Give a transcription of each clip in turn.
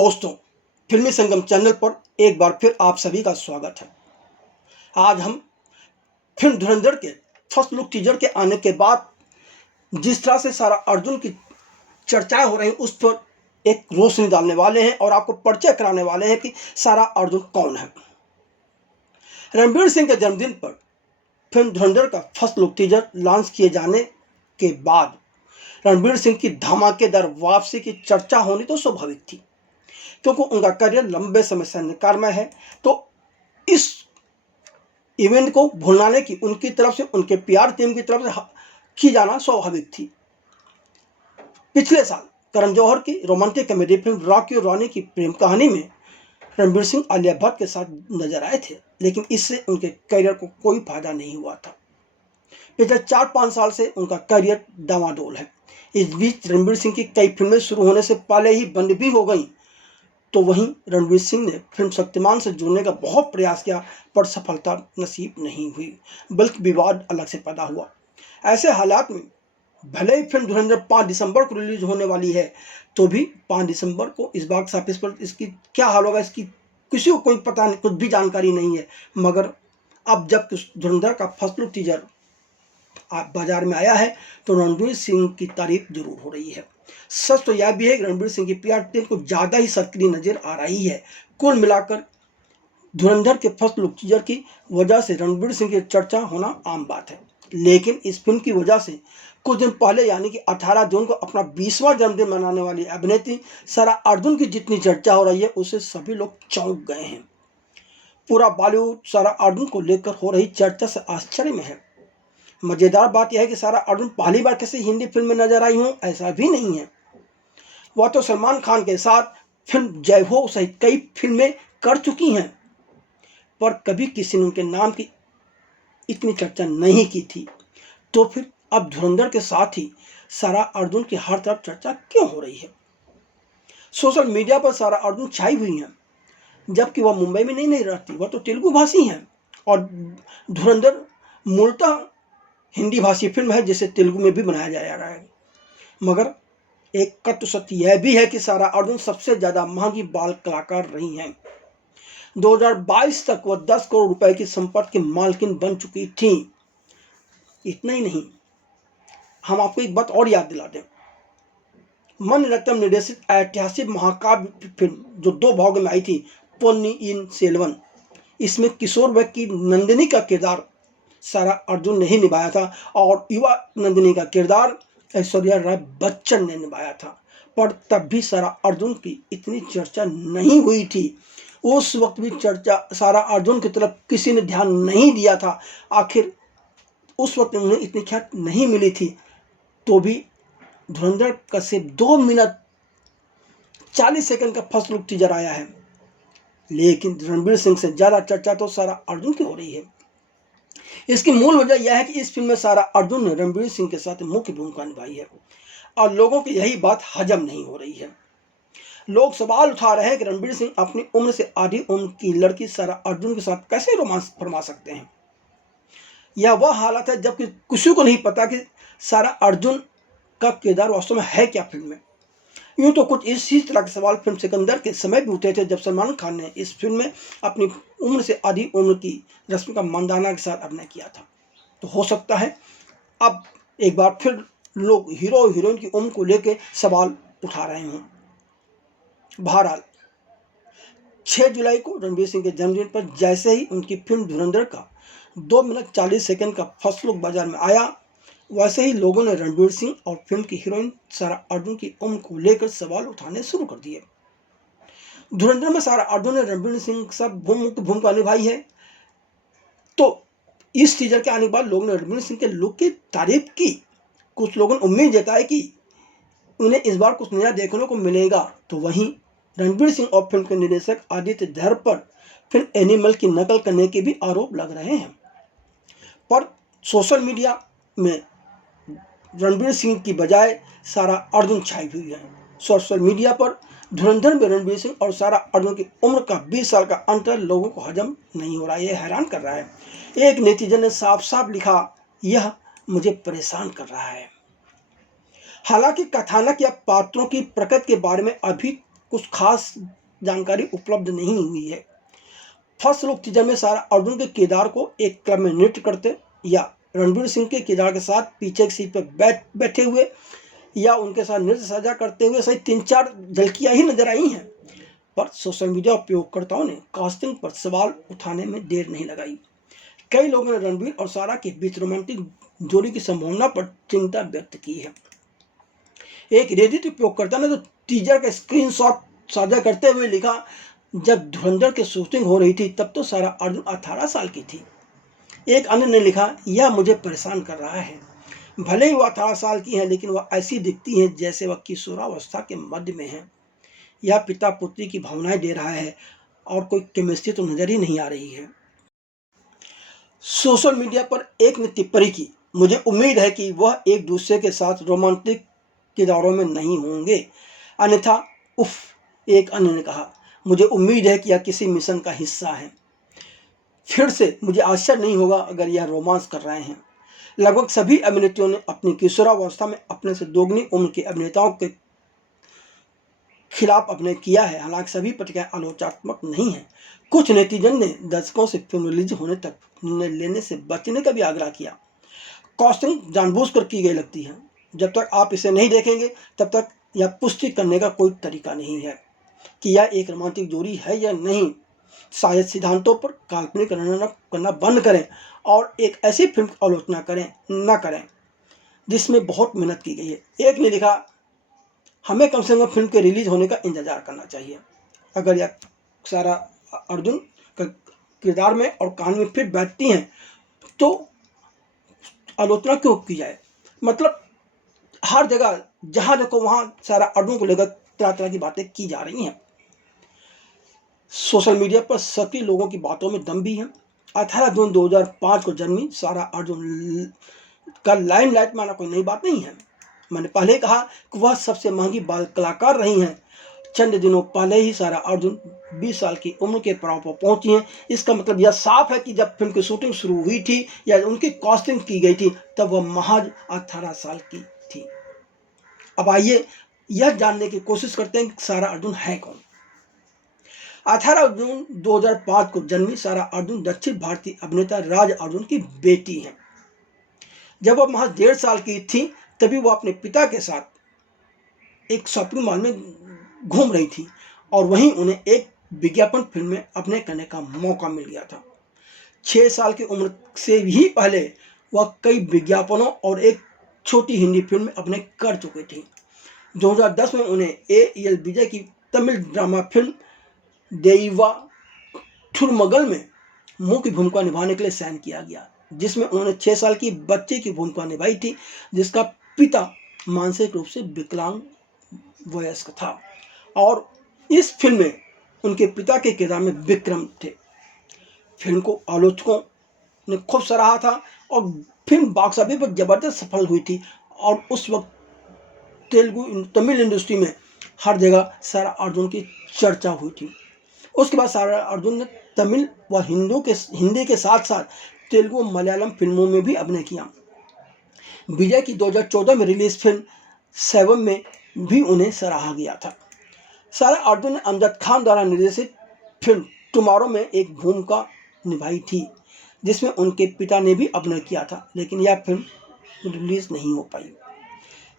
दोस्तों, फिल्मी संगम चैनल पर एक बार फिर आप सभी का स्वागत है। आज हम फिल्म धुरंधर के फर्स्ट लुक टीजर के आने के बाद जिस तरह से सारा अर्जुन की चर्चाएं हो रही उस पर एक रोशनी डालने वाले हैं और आपको परिचय कराने वाले हैं कि सारा अर्जुन कौन है। रणवीर सिंह के जन्मदिन पर फिल्म धुरंधर का फर्स्ट लुक टीजर लॉन्च किए जाने के बाद रणवीर सिंह की धमाकेदार वापसी की चर्चा होनी तो स्वाभाविक थी, क्योंकि उनका करियर लंबे समय से अंधकार में है। तो इस इवेंट को भुलाने की उनकी तरफ से, उनके पीआर टीम की तरफ से की जाना स्वाभाविक थी। पिछले साल करण जौहर की रोमांटिक कॉमेडी फिल्म रॉकी और रॉनी की प्रेम कहानी में रणवीर सिंह आलिया भट्ट के साथ नजर आए थे, लेकिन इससे उनके करियर को कोई फायदा नहीं हुआ था। पिछले 4-5 साल से उनका करियर डामाडोल है। इस बीच रणवीर सिंह की कई फिल्में शुरू होने से पहले ही बंद भी हो गई। तो वहीं रणवीर सिंह ने फिल्म शक्तिमान से जुड़ने का बहुत प्रयास किया, पर सफलता नसीब नहीं हुई, बल्कि विवाद अलग से पैदा हुआ। ऐसे हालात में भले ही फिल्म धुरंधर 5 दिसंबर को रिलीज होने वाली है, तो भी 5 दिसंबर को इस बॉक्स ऑफिस पर इसकी क्या हाल होगा, इसकी किसी को कोई पता नहीं, कुछ भी जानकारी नहीं है। मगर अब जब धुरंधर का फर्स्ट लुक टीजर बाजार में आया है तो रणवीर सिंह की तारीफ जरूर हो रही है। सच तो यह भी है कि रणवीर सिंह की पीआर टीम को ज़्यादा ही सक्रिय नजर आ रही है। कुल मिलाकर धुरंधर के फर्स्ट लुक टीजर की वजह से रणवीर सिंह की चर्चा होना आम बात है, लेकिन इस फिल्म की वजह से कुछ दिन पहले यानी कि 18 जून को अपना 20वां जन्मदिन मनाने वाली अभिनेत्री सारा अर्जुन की जितनी चर्चा हो रही है, उससे सभी लोग चौंक गए हैं। पूरा बॉलीवुड सारा अर्जुन को लेकर हो रही चर्चा से आश्चर्य में है। मजेदार बात यह है कि सारा अर्जुन पहली बार किसी हिंदी फिल्म में नजर आई हो, ऐसा भी नहीं है। वह तो सलमान खान के साथ फिल्म जय हो सहित कई फिल्में कर चुकी हैं, पर कभी किसी ने उनके नाम की इतनी चर्चा नहीं की थी। तो फिर अब धुरंधर के साथ ही सारा अर्जुन की हर तरफ चर्चा क्यों हो रही है? सोशल मीडिया पर सारा अर्जुन छाई हुई हैं, जबकि वह मुंबई में नहीं रहती, वह तो तेलुगु भाषी हैं और धुरंधर मूलतः हिंदी भाषी फिल्म है जिसे तेलुगु में भी बनाया जा रहा है। मगर एक कटु सत्य यह भी है कि सारा अर्जुन सबसे ज़्यादा महंगी बाल कलाकार रही हैं। 2022 तक वह 10 करोड़ रुपए की संपत्ति की मालकिन बन चुकी थी। इतना ही नहीं, हम आपको एक बात और याद दिला दें। मणि रत्नम निर्देशित ऐतिहासिक महाकाव्य फिल्म जो 2 भागों में आई थी, पोन्नियिन सेल्वन, इसमें किशोर वैद्य की नंदिनी का किरदार सारा अर्जुन ने ही निभाया था और युवा नंदिनी का किरदार ऐश्वर्या राय बच्चन ने निभाया था। पर तब भी सारा अर्जुन की इतनी चर्चा नहीं हुई थी। उस वक्त भी चर्चा सारा अर्जुन की तरफ किसी ने ध्यान नहीं दिया था। आखिर उस वक्त उन्हें इतनी ख्याति नहीं मिली थी। तो भी धुरंधर का सिर्फ 2 मिनट 40 सेकंड का फर्स्ट लुक टीजर आया है, लेकिन रणवीर सिंह से ज़्यादा चर्चा तो सारा अर्जुन की हो रही है। इसकी मूल वजह यह है कि इस फिल्म में सारा अर्जुन ने रणवीर सिंह के साथ मुख्य भूमिका निभाई है और लोगों की यही बात हजम नहीं हो रही है। लोग सवाल उठा रहे हैं कि रणवीर सिंह अपनी उम्र से आधी उम्र की लड़की सारा अर्जुन के साथ कैसे रोमांस फरमा सकते हैं। यह वह हालत है जबकि किसी को नहीं पता कि सारा अर्जुन का किरदार वास्तव में है क्या फिल्म में। यूँ तो कुछ इसी तरह के सवाल फिल्म सिकंदर के समय भी उठे थे, जब सलमान खान ने इस फिल्म में अपनी उम्र से आधी उम्र की रश्मिका मंदाना के साथ अभिनय किया था। तो हो सकता है अब एक बार फिर लोग हीरो और हीरोइन की उम्र को लेकर सवाल उठा रहे हों। बहरहाल 6 जुलाई को रणवीर सिंह के जन्मदिन पर जैसे ही उनकी फिल्म धुरंधर का 2 मिनट 40 सेकंड का फर्स्ट लुक बाजार में आया, वैसे ही लोगों ने रणवीर सिंह और फिल्म की हीरोइन सारा अर्जुन की उम्र को लेकर सवाल उठाने शुरू कर दिए। धुरंधर में सारा अर्जुन ने रणवीर सिंह के साथ मुख्य भूमिका निभाई है। तो इस टीजर के आने के बाद लोगों ने रणवीर सिंह के लुक की तारीफ की। कुछ लोगों ने उम्मीद जताई कि उन्हें इस बार कुछ नया देखने को मिलेगा। तो वहीं रणवीर सिंह और फिल्म के निर्देशक आदित्य धर पर फिल्म एनिमल की नकल करने के भी आरोप लग रहे हैं। पर सोशल मीडिया में रणवीर सिंह की बजाय सारा अर्जुन छाई हुई है। सोशल मीडिया पर धुरंधर में रणवीर सिंह और सारा अर्जुन की उम्र का 20 साल का अंतर लोगों को हजम नहीं हो रहा है, ये हैरान कर रहा है। एक नेटिजन ने साफ साफ लिखा, यह मुझे परेशान कर रहा है। हालांकि कथानक या पात्रों की प्रकृति के बारे में अभी कुछ खास जानकारी उपलब्ध नहीं हुई है। फर्स्ट लुक टीजर में सारा अर्जुन के किरदार को एक क्लब में नृत्य करते या रणवीर सिंह के किरदार के साथ पीछे की सीट पर बैठे हुए या उनके साथ नृत्य साझा करते हुए सही 3-4 झलकियां ही नजर आई हैं, पर सोशल मीडिया उपयोगकर्ताओं ने कास्टिंग पर सवाल उठाने में देर नहीं लगाई। कई लोगों ने रणवीर और सारा के बीच रोमांटिक जोड़ी की संभावना पर चिंता व्यक्त की है। एक रेडिट उपयोगकर्ता ने तो टीजर का स्क्रीनशॉट साझा करते हुए लिखा, जब धुरंधर की शूटिंग हो रही थी तब तो सारा अर्जुन 18 साल की थी। एक अन्य ने लिखा, यह मुझे परेशान कर रहा है। भले ही वह 18 साल की है, लेकिन वह ऐसी दिखती है जैसे वह किशोरावस्था के मध्य में है। यह पिता पुत्री की भावनाएं दे रहा है और कोई केमिस्ट्री तो नजर ही नहीं आ रही है। सोशल मीडिया पर एक ने टिप्पणी की, मुझे उम्मीद है कि वह एक दूसरे के साथ रोमांटिक किरदारों में नहीं होंगे, अन्यथा उफ। एक अन्य ने कहा, मुझे उम्मीद है कि यह किसी मिशन का हिस्सा है। फिर से मुझे आश्चर्य नहीं होगा अगर यह रोमांस कर रहे हैं। लगभग सभी अभिनेत्रियों ने अपनी किशोरावस्था में अपने से दोगुनी उम्र के अभिनेताओं के खिलाफ अभिनय किया है। हालांकि सभी प्रतिक्रियाएं आलोचनात्मक नहीं है। कुछ नेटिजन ने दर्शकों से फिल्म रिलीज होने तक निर्णय लेने से बचने का भी आग्रह किया। कास्टिंग जानबूझकर की गई लगती है। जब तक आप इसे नहीं देखेंगे तब तक यह पुष्टि करने का कोई तरीका नहीं है कि यह एक रोमांटिक जोड़ी है या नहीं। शायद सिद्धांतों पर काल्पनिक करना बंद करें और एक ऐसी फिल्म की आलोचना न करें जिसमें बहुत मेहनत की गई है। एक ने लिखा, हमें कम से कम फिल्म के रिलीज होने का इंतजार करना चाहिए। अगर यह सारा अर्जुन का किरदार में और कहानी में फिट बैठती हैं तो आलोचना क्यों की जाए। मतलब हर जगह जहां देखो वहां सारा अर्जुन को लेकर तरह तरह की बातें की जा रही हैं। सोशल मीडिया पर सक्रिय लोगों की बातों में दम भी है। 18 जून 2005 को जन्मी सारा अर्जुन का लाइमलाइट में आना कोई नई बात नहीं है। मैंने पहले कहा कि वह सबसे महंगी बाल कलाकार रही हैं। चंद दिनों पहले ही सारा अर्जुन 20 साल की उम्र के पड़ाव पर पहुंची हैं। इसका मतलब यह साफ है कि जब फिल्म की शूटिंग शुरू हुई थी या उनकी कास्टिंग की गई थी तब वह महज 18 साल की थी। अब आइए यह जानने की कोशिश करते हैं कि सारा अर्जुन है कौन। 18 जून 2005 को जन्मी सारा अर्जुन दक्षिण भारतीय अभिनेता राज अर्जुन की बेटी है। जब वह महज 1.5 साल की थी तभी वह अपने पिता के साथ एक शॉपिंग मॉल में घूम रही थी और वहीं उन्हें एक विज्ञापन फिल्म में अभिनय करने का मौका मिल गया था। 6 साल की उम्र से भी पहले वह कई विज्ञापनों और एक छोटी हिंदी फिल्म में अभिनय कर चुकी थी। 2010 में उन्हें A.L. विजय की तमिल ड्रामा फिल्म देइवा थुरमगल में मुख्य भूमिका निभाने के लिए साइन किया गया, जिसमें उन्होंने 6 साल की बच्चे की भूमिका निभाई थी जिसका पिता मानसिक रूप से विकलांग वयस्क था और इस फिल्म में उनके पिता के किरदार में विक्रम थे। फिल्म को आलोचकों ने खूब सराहा था और फिल्म बॉक्स ऑफिस पर जबरदस्त सफल हुई थी और उस वक्त तमिल इंडस्ट्री में हर जगह सारा अर्जुन की चर्चा हुई थी। उसके बाद सारा अर्जुन ने तमिल व हिंदी के साथ साथ तेलुगु मलयालम फिल्मों में भी अभिनय किया। विजय की 2014 में रिलीज फिल्म 7 में भी उन्हें सराहा गया था। सारा अर्जुन ने अमजद खान द्वारा निर्देशित फिल्म टुमारो में एक भूमिका निभाई थी जिसमें उनके पिता ने भी अभिनय किया था, लेकिन यह फिल्म रिलीज नहीं हो पाई।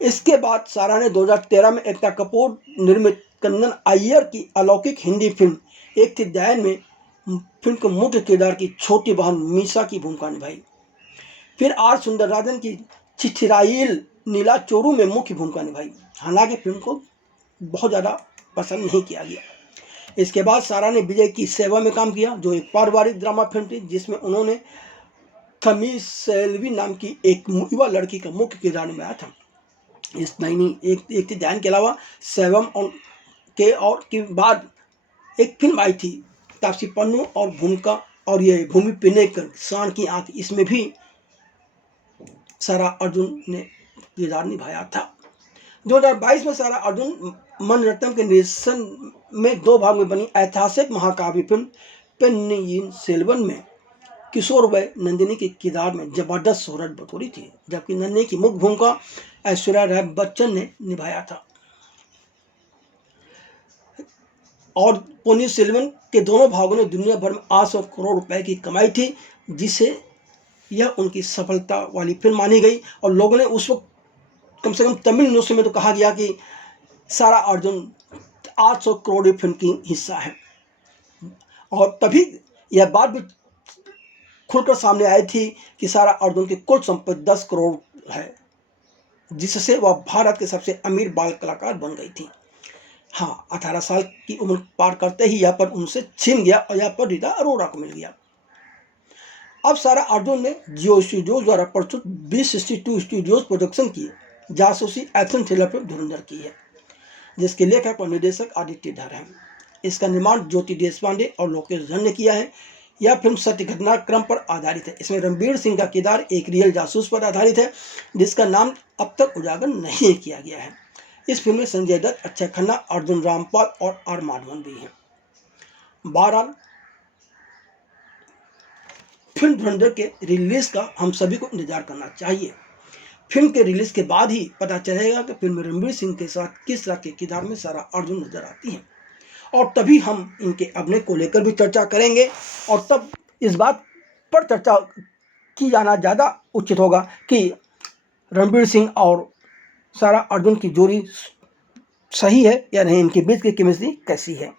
इसके बाद सारा ने 2013 में एकता कपूर निर्मित कन्नन अय्यर की अलौकिक हिंदी फिल्म एक थी दयान में फिल्म के मुख्य किरदार की छोटी बहन मीसा की भूमिका निभाई। फिर आर सुंदरराजन की चिठिराइल नीला चोरू में मुख्य भूमिका निभाई। हालांकि फिल्म को बहुत ज़्यादा पसंद नहीं किया गया। इसके बाद सारा ने विजय की सेवा में काम किया जो एक पारिवारिक ड्रामा फिल्म थी जिसमें उन्होंने थमी सेल्वी नाम की एक युवा लड़की का मुख्य किरदार निभाया था। इस नहीं एक थी ध्यान के अलावा सेवम और के बाद एक फिल्म आई थी तापसी पन्नू और भूमिका और ये भूमि पिनेकर सांड की आंख, इसमें भी सारा अर्जुन ने किरदार निभाया था। 2022 में सारा अर्जुन मणिरत्नम के निर्देशन में 2 भाग में बनी ऐतिहासिक महाकाव्य फिल्म पेन्नियिन सेल्वन में किशोर वय नंदिनी के किरदार में जबरदस्त शोहरत बटोरी थी, जबकि नंदिनी की मुख्य भूमिका ऐश्वर्या राय बच्चन ने निभाया था। और पोन्नियिन सेल्वन के दोनों भागों ने दुनिया भर में 800 करोड़ रुपए की कमाई थी, जिसे यह उनकी सफलता वाली फिल्म मानी गई। और लोगों ने उस वक्त कम से कम तमिल न्यूज़ में तो कहा गया कि सारा अर्जुन 800 करोड़ फिल्म की हिस्सा है। और तभी यह बात भी खुलकर सामने आई थी कि सारा अर्जुन की कुल संपत्ति 10 करोड़ है, जिससे वह भारत के सबसे अमीर बाल कलाकार बन गई थी। हाँ, 18 साल की उम्र पार करते ही यह पद उनसे छीन गया और यह पद रीता अरोड़ा को मिल गया। अब सारा अर्जुन ने जियो स्टूडियोज द्वारा प्रस्तुत 2062 स्टूडियोज प्रोडक्शन की जासूसी एक्शन थ्रिलर फिल्म धुरंधर की है, जिसके लेखक और निर्देशक आदित्य धर हैं। इसका निर्माण ज्योति देशपांडे और लोकेश धर ने किया है। यह फिल्म सत्य घटनाक्रम पर आधारित है। इसमें रणवीर सिंह का किरदार एक रियल जासूस पर आधारित है, जिसका नाम अब तक उजागर नहीं किया गया है। इस फिल्म में संजय दत्त, अक्षय खन्ना, अर्जुन रामपाल और आर माधवन भी हैं। बहरहाल फिल्म धुरंधर के रिलीज का हम सभी को इंतजार करना चाहिए। फिल्म के रिलीज के बाद ही पता चलेगा कि फिल्म में रणवीर सिंह के साथ किस तरह के किरदार में सारा अर्जुन नजर आती है, और तभी हम इनके अभिनय को लेकर भी चर्चा करेंगे। और तब इस बात पर चर्चा की जाना ज़्यादा उचित होगा कि रणवीर सिंह और सारा अर्जुन की जोड़ी सही है या नहीं, इनके बीच की केमिस्ट्री कैसी है।